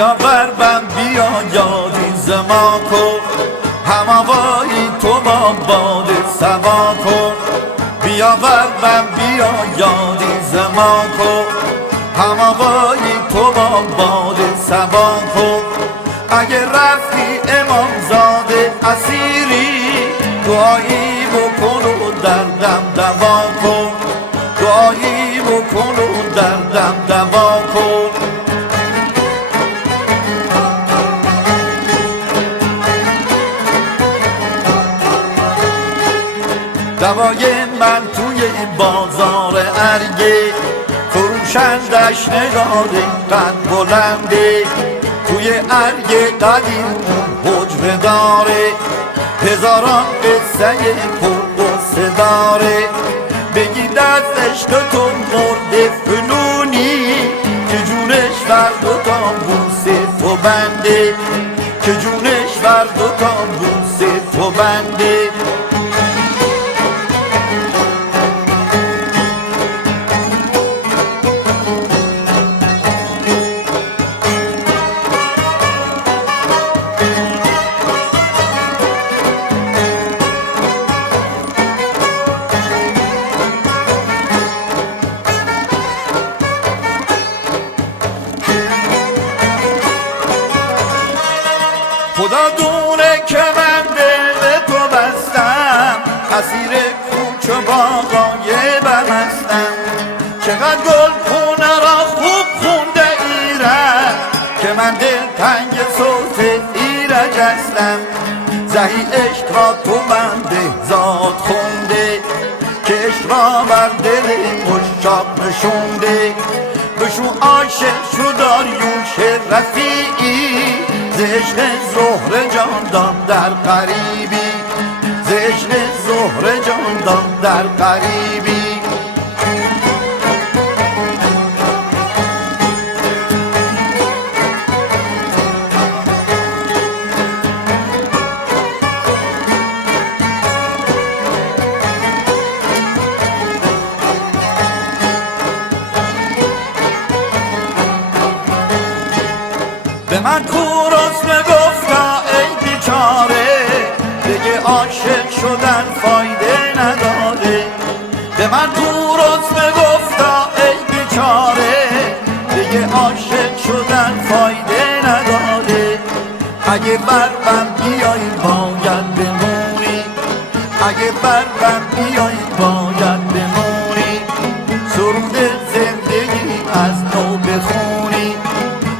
بیا بربم بیا یادی زما کن، هموایی تو با باد سوا کن. بیا بربم بیا یادی زما کن، هموایی تو با باد سوا کن. اگه رفتی امام زاده اسیری، دعایی بکن و دردم دوا کن، دعایی بکن و دردم دوا کن. دوای من توی بازار ارگه، فروشندش نگاره قد بلنده. توی ارگه قدیم حجره داره، هزاران قصه پر قصه داره. بگی دست عشق تو مرد فنونی، که جونش بر دوتا بوسه تو بنده، که جونش بر دوتا بوسه تو بنده. خدا دونه که من دل تو بستم، اسیر کوچ و باغای بمستم. چقدر گل خونه را خوب خونده ایرج، که من دل تنگ صوت ایرج هستم. زهی عشق را تو بنده زاد خونده، که عشق را بر دل مشتاق نشونده. بشو عاشق شو داریوش رفیعی، ز عشق زهره جاندان در غریبی، ز عشق زهره جاندان در غریبی. به من کوروس گفتا ای بیچاره، دیگه عاشق شدن فایده نداره. به من کوروس گفتا ای بیچاره، دیگه عاشق شدن فایده نداره. اگه بربم بیایی باید بمونی، اگه بربم بیایی باید بمونی. سرود زندگی از نو بخونی،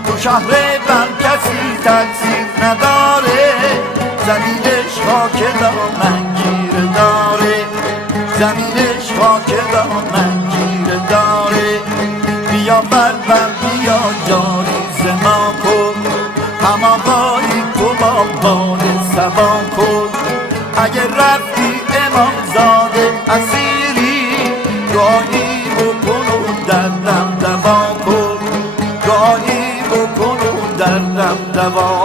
تو شهر بم کسی تکثیر نداره. زمینش خاک دامن گیر داره، زمینش خاک دامن گیر داره. بیا بربم بیا یاری زما کن، هماغایی تو با باد سوا کن. اگه رفتی امام زاده اسیری، دعایی بکن و دردم دوا کن، دعایی بکن و دردم دوا